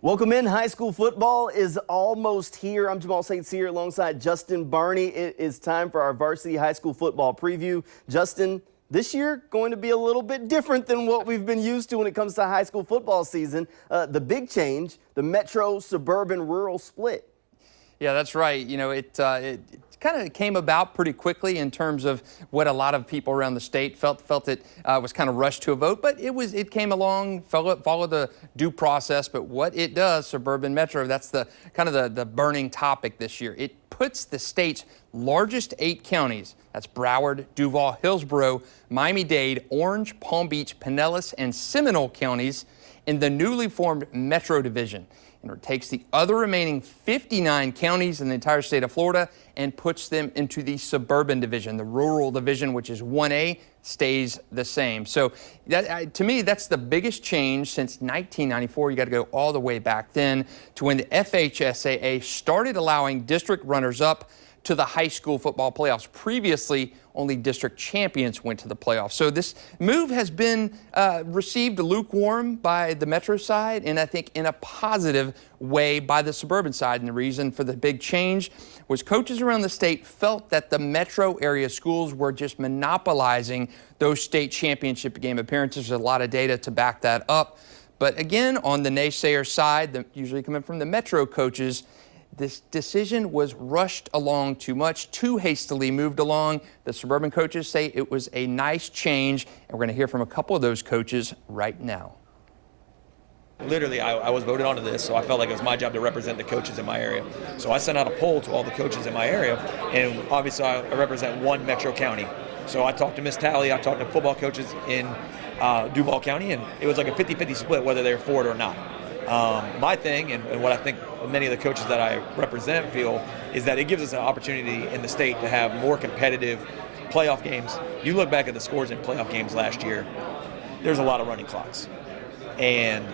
Welcome in. High school football is almost here. I'm Jamal St. Cyr alongside Justin Barney. It is time for our varsity high school football preview. Justin, this year going to be a little bit different than what we've been used to when it comes to high school football season. The big change, the metro, suburban, rural split. Yeah, that's right. You know, it kind of came about pretty quickly in terms of what a lot of people around the state felt it was kind of rushed to a vote, but it came along, followed the due process. But what it does, Suburban-Metro, that's the kind of the burning topic this year. It puts the state's largest 8 counties, that's Broward, Duval, Hillsborough, Miami-Dade, Orange, Palm Beach, Pinellas, and Seminole counties in the newly formed Metro Division. And it takes the other remaining 59 counties in the entire state of Florida and puts them into the Suburban Division. The rural division, which is 1A, stays the same. So that, to me, that's the biggest change since 1994. You got to go all the way back then to when the FHSAA started allowing district runners-up to the high school football playoffs. Previously, only district champions went to the playoffs. So this move has been received lukewarm by the Metro side, and I think in a positive way by the Suburban side. And the reason for the big change was coaches around the state felt that the Metro area schools were just monopolizing those state championship game appearances. There's a lot of data to back that up. But again, on the naysayer side, usually coming from the Metro coaches, this decision was rushed along too much, too hastily moved along. The Suburban coaches say it was a nice change, and we're going to hear from a couple of those coaches right now. Literally, I was voted onto this, so I felt like it was my job to represent the coaches in my area. So I sent out a poll to all the coaches in my area, and obviously I represent one metro county. So I talked to Miss Talley, I talked to football coaches in Duval County, and it was like a 50-50 split whether they were for it or not. My thing, and what I think many of the coaches that I represent feel, is that it gives us an opportunity in the state to have more competitive playoff games. You look back at the scores in playoff games last year, there's a lot of running clocks. And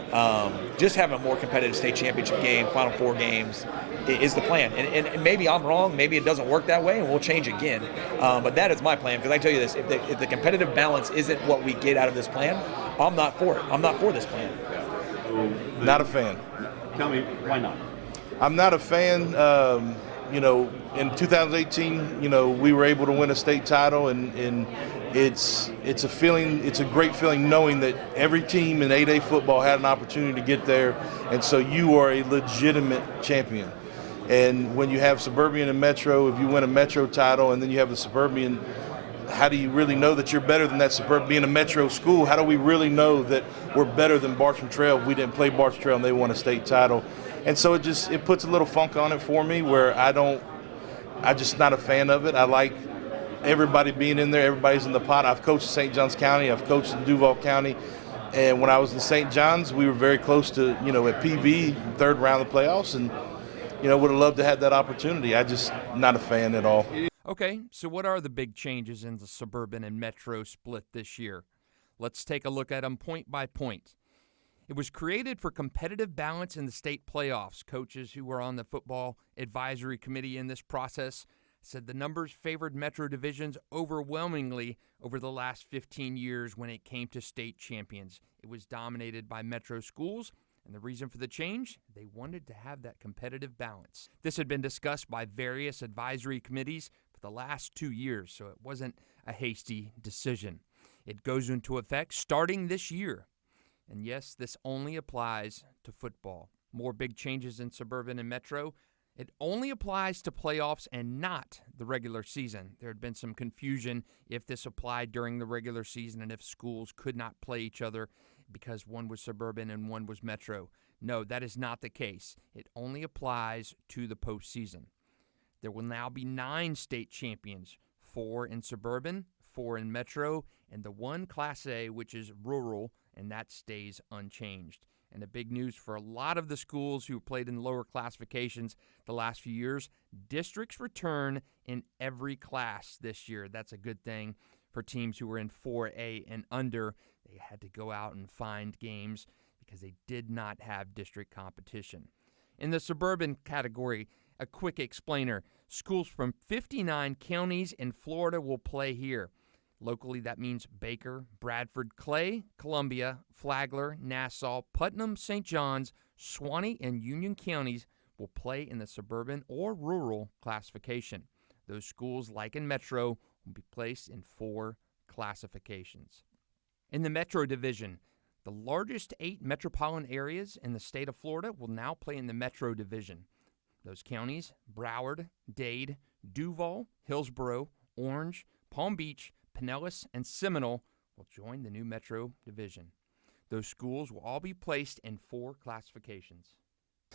just having a more competitive state championship game, Final Four games, is the plan. And maybe I'm wrong, maybe it doesn't work that way, and we'll change again. But that is my plan, because I tell you this, if the competitive balance isn't what we get out of this plan, I'm not for it. I'm not for this plan. Not a fan. Tell me, why not? I'm not a fan. You know, in 2018, you know, we were able to win a state title, and it's a feeling. It's a great feeling knowing that every team in 8A football had an opportunity to get there, and so you are a legitimate champion. And when you have Suburban and Metro, if you win a Metro title, and then you have the Suburban, how do you really know that you're better than that Suburban? Being a Metro school, how do we really know that we're better than Bartram Trail if we didn't play Bartram Trail and they won a state title? And so it puts a little funk on it for me, where I'm just not a fan of it. I like everybody being in there. Everybody's in the pot. I've coached in St. Johns County. I've coached in Duval County. And when I was in St. Johns, we were very close to, you know, at PV, third round of the playoffs, and, you know, would have loved to have that opportunity. I just not a fan at all. Okay, so what are the big changes in the Suburban and Metro split this year? Let's take a look at them point by point. It was created for competitive balance in the state playoffs. Coaches who were on the football advisory committee in this process said the numbers favored Metro divisions overwhelmingly over the last 15 years when it came to state champions. It was dominated by Metro schools, and the reason for the change? They wanted to have that competitive balance. This had been discussed by various advisory committees for the last 2 years, so it wasn't a hasty decision. It goes into effect starting this year. And yes, this only applies to football. More big changes in Suburban and Metro. It only applies to playoffs and not the regular season. There had been some confusion if this applied during the regular season and if schools could not play each other because one was Suburban and one was Metro. No, that is not the case. It only applies to the postseason. There will now be 9 state champions, 4 in Suburban, 4 in Metro, and the one Class A, which is rural, and that stays unchanged. And the big news for a lot of the schools who played in lower classifications the last few years, districts return in every class this year. That's a good thing for teams who were in 4A and under. They had to go out and find games because they did not have district competition. In the Suburban category, a quick explainer. Schools from 59 counties in Florida will play here. Locally, that means Baker, Bradford, Clay, Columbia, Flagler, Nassau, Putnam, St. John's, Suwannee, and Union counties will play in the suburban or rural classification. Those schools, like in Metro, will be placed in 4 classifications. In the Metro Division, the largest 8 metropolitan areas in the state of Florida will now play in the Metro Division. Those counties, Broward, Dade, Duval, Hillsborough, Orange, Palm Beach, Pinellas, and Seminole will join the new Metro Division. Those schools will all be placed in 4 classifications.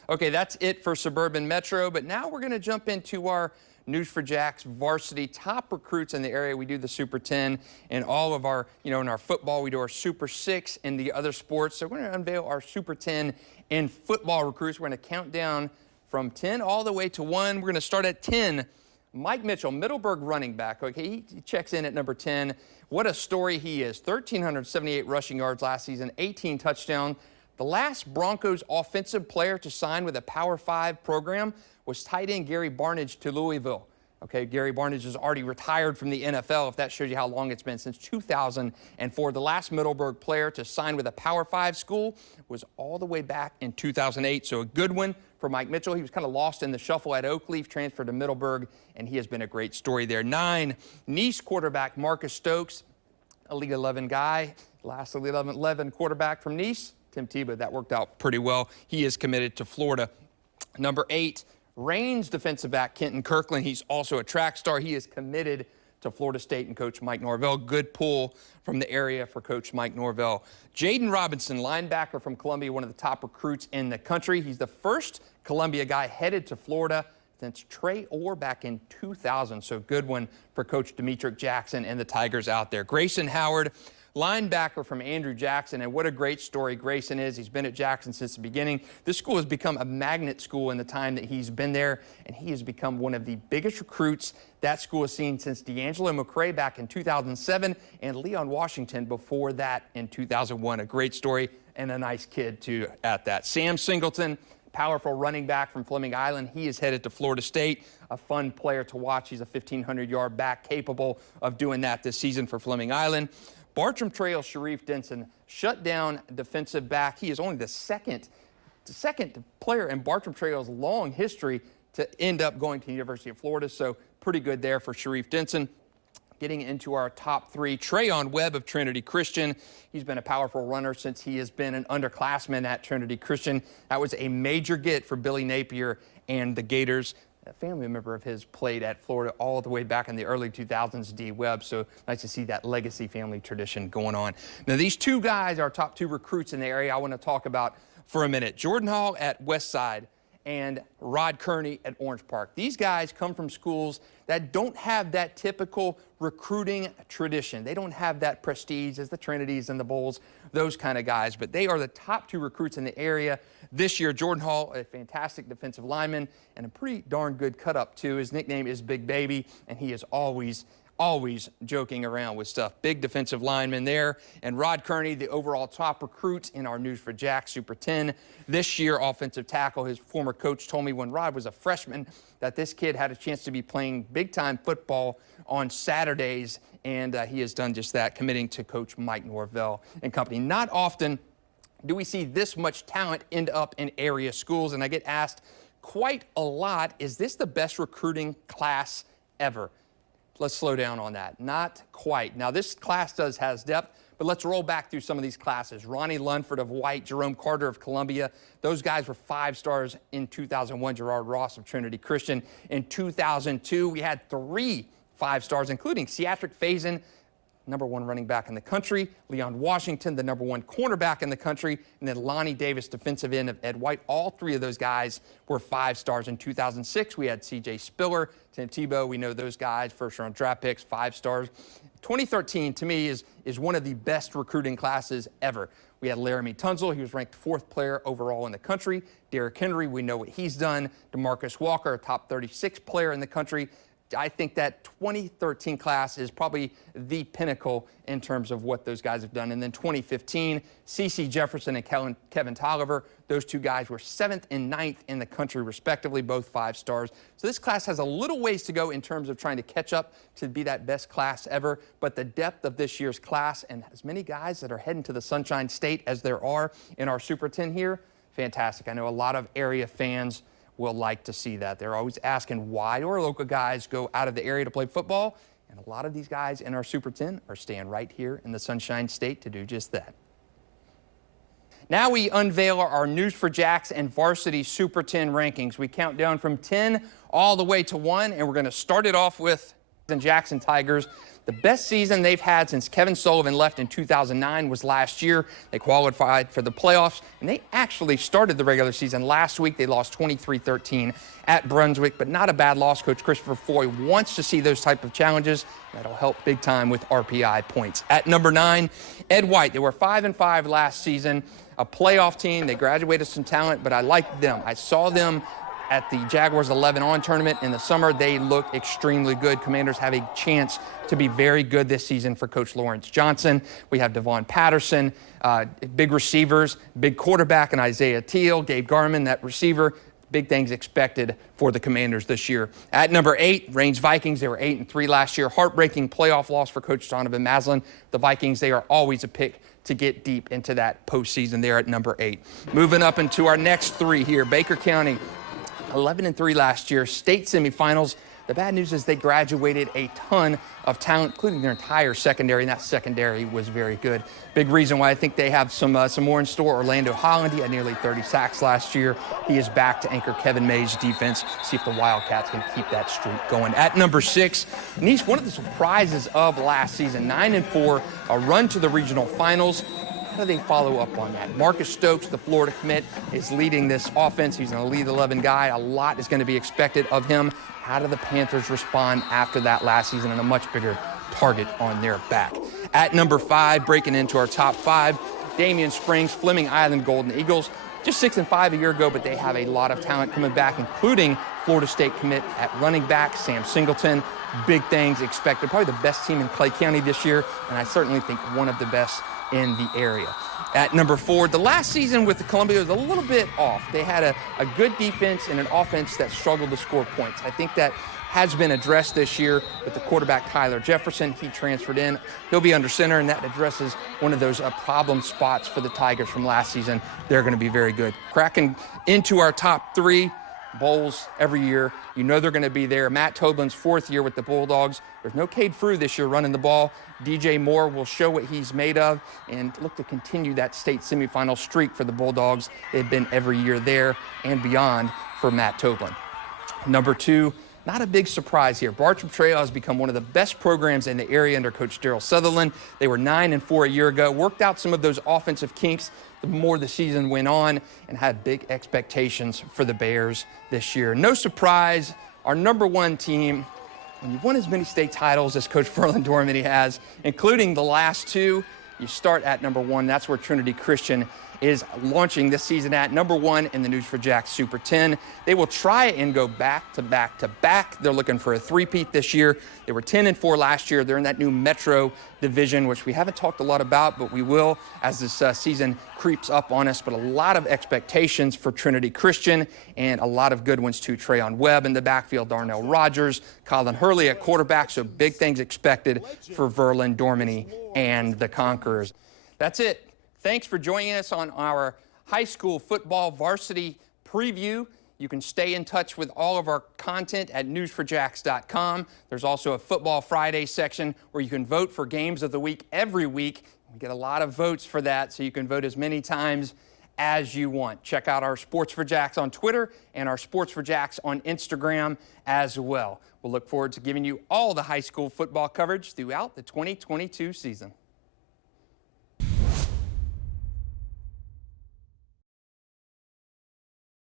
Okay, that's it for Suburban Metro, but now we're going to jump into our News for Jack's varsity top recruits in the area. We do the Super 10 and all of our, in our football, we do our Super 6 and the other sports. So we're going to unveil our Super 10 in football recruits. We're going to count down from 10 all the way to 1. We're going to start at 10. Mike Mitchell, Middleburg running back. Okay, he checks in at number 10. What a story he is. 1,378 rushing yards last season, 18 touchdowns. The last Broncos offensive player to sign with a Power 5 program was tight end Gary Barnidge to Louisville. Okay, Gary Barnidge is already retired from the NFL, if that shows you how long it's been, since 2004. The last Middleburg player to sign with a Power 5 school was all the way back in 2008. So a good one for Mike Mitchell. He was kind of lost in the shuffle at Oakleaf, transferred to Middleburg, and he has been a great story there. 9, Nice quarterback Marcus Stokes, Elite 11 guy, last Elite 11 quarterback from Nice. Tim Tebow, that worked out pretty well. He is committed to Florida. Number 8, Reigns defensive back Kenton Kirkland. He's also a track star. He is committed to Florida State and Coach Mike Norvell. Good pull from the area for Coach Mike Norvell. Jaden Robinson, linebacker from Columbia, one of the top recruits in the country. He's the first Columbia guy headed to Florida since Trey Orr back in 2000. So good one for Coach Demetric Jackson and the Tigers out there. Grayson Howard, linebacker from Andrew Jackson, and what a great story Grayson is. He's been at Jackson since the beginning. This school has become a magnet school in the time that he's been there, and he has become one of the biggest recruits that school has seen since D'Angelo McCray back in 2007 and Leon Washington before that in 2001. A great story and a nice kid, too, at that. Sam Singleton, powerful running back from Fleming Island. He is headed to Florida State. A fun player to watch. He's a 1,500-yard back capable of doing that this season for Fleming Island. Bartram Trail Sharif Denson, shut down defensive back. He is only the second player in Bartram Trail's long history to end up going to the University of Florida, so pretty good there for Sharif Denson. Getting into our top 3, Treyon Webb of Trinity Christian. He's been a powerful runner since he has been an underclassman at Trinity Christian. That was a major get for Billy Napier and the Gators. A family member of his played at Florida all the way back in the early 2000s, D. Webb, so nice to see that legacy family tradition going on. Now, these 2 guys are top 2 recruits in the area I want to talk about for a minute. Jordan Hall at Westside and Rod Kearney at Orange Park. These guys come from schools that don't have that typical recruiting tradition. They don't have that prestige as the Trinities and the Bulls, those kind of guys, but they are the top 2 recruits in the area this year. Jordan Hall, a fantastic defensive lineman and a pretty darn good cut-up, too. His nickname is Big Baby, and he is always joking around with stuff. Big defensive lineman there. And Rod Kearney, the overall top recruit in our News for Jack Super 10 this year, offensive tackle. His former coach told me when Rod was a freshman that this kid had a chance to be playing big-time football on Saturdays, and he has done just that, committing to Coach Mike Norvell and company. Not often do we see this much talent end up in area schools, and I get asked quite a lot, is this the best recruiting class ever? Let's slow down on that. Not quite. Now, this class has depth, but let's roll back through some of these classes. Ronnie Lunford of White, Jerome Carter of Columbia. Those guys were 5 stars in 2001. Gerard Ross of Trinity Christian. In 2002, we had 3 5 stars, including Seatric Faison, #1 running back in the country, Leon Washington, the #1 cornerback in the country, and then Lonnie Davis, defensive end of Ed White. All 3 of those guys were 5 stars. In 2006, we had C.J. Spiller, Tim Tebow. We know those guys, first-round draft picks, 5 stars. 2013, to me, is one of the best recruiting classes ever. We had Laramie Tunzel. He was ranked 4th player overall in the country. Derrick Henry, we know what he's done. DeMarcus Walker, a top 36 player in the country. I think that 2013 class is probably the pinnacle in terms of what those guys have done. And then 2015, C.C. Jefferson and Kevin Tolliver, those two guys were 7th and 9th in the country, respectively, both 5 stars. So this class has a little ways to go in terms of trying to catch up to be that best class ever. But the depth of this year's class and as many guys that are heading to the Sunshine State as there are in our Super 10 here, fantastic. I know a lot of area fans will like to see that. They're always asking why do our local guys go out of the area to play football, and a lot of these guys in our Super 10 are staying right here in the Sunshine State to do just that. Now we unveil our News for Jacks and Varsity Super 10 rankings. We count down from 10 all the way to 1, and we're going to start it off with the Jackson Tigers. The best season they've had since Kevin Sullivan left in 2009 was last year. They qualified for the playoffs, and they actually started the regular season last week. They lost 23-13 at Brunswick, but not a bad loss. Coach Christopher Foy wants to see those type of challenges. That'll help big time with RPI points. At number 9, Ed White. They were 5-5 last season, a playoff team. They graduated some talent, but I liked them. I saw them at the Jaguars 11 on tournament in the summer. They look extremely good. Commanders have a chance to be very good this season for Coach Lawrence Johnson. We have Devon Patterson, big receivers, big quarterback, and Isaiah Teal, Gabe Garman, that receiver. Big things expected for the Commanders this year. At number 8, Reigns Vikings. They were 8-3 last year. Heartbreaking playoff loss for Coach Donovan Maslin. The Vikings, they are always a pick to get deep into that postseason there at number 8. Moving up into our next 3 here, Baker County. 11-3 last year, state semifinals. The bad news is they graduated a ton of talent, including their entire secondary, and that secondary was very good. Big reason why I think they have some more in store. Orlando Holland, he had nearly 30 sacks last year. He is back to anchor Kevin May's defense. See if the Wildcats can keep that streak going. At number 6, Nice, one of the surprises of last season, 9-4, a run to the regional finals. How do they follow up on that? Marcus Stokes, the Florida commit, is leading this offense. He's an Elite 11 guy. A lot is going to be expected of him. How do the Panthers respond after that last season and a much bigger target on their back? At number 5, breaking into our top 5, Damien Springs, Fleming Island Golden Eagles. Just 6-5 a year ago, but they have a lot of talent coming back, including Florida State commit at running back, Sam Singleton. Big things expected. Probably the best team in Clay County this year, and I certainly think one of the best in the area. At number 4, the last season with the Columbia was a little bit off. They had a good defense and an offense that struggled to score points. I think that has been addressed this year with the quarterback Tyler Jefferson. He transferred in. He'll be under center, and that addresses one of those problem spots for the Tigers from last season. They're going to be very good. Cracking into our top 3, bowls every year. You know they're going to be there. Matt Toblin's 4th year with the Bulldogs. There's no Cade Frew this year running the ball. DJ Moore will show what he's made of and look to continue that state semifinal streak for the Bulldogs. They've been every year there and beyond for Matt Toblin. Number 2, not a big surprise here. Bartram Trail has become one of the best programs in the area under Coach Darryl Sutherland. They were 9-4 a year ago, worked out some of those offensive kinks the more the season went on, and had big expectations for the Bears this year. No surprise, our number 1 team, when you've won as many state titles as Coach Verlin Dormady has, including the last 2, you start at number 1. That's where Trinity Christian is launching this season at number 1 in the News for Jacks Super 10. They will try and go back to back to back. They're looking for a 3-peat this year. They were 10-4 last year. They're in that new Metro division, which we haven't talked a lot about, but we will as this season creeps up on us. But a lot of expectations for Trinity Christian and a lot of good ones too. Treyon Webb in the backfield, Darnell Rogers, Colin Hurley at quarterback. So big things expected for Verlin Dormady and the Conquerors. That's it. Thanks for joining us on our high school football varsity preview. You can stay in touch with all of our content at newsforjacks.com. There's also a Football Friday section where you can vote for games of the week every week. We get a lot of votes for that, so you can vote as many times as you want. Check out our Sports for Jacks on Twitter and our Sports for Jacks on Instagram as well. We'll look forward to giving you all the high school football coverage throughout the 2022 season.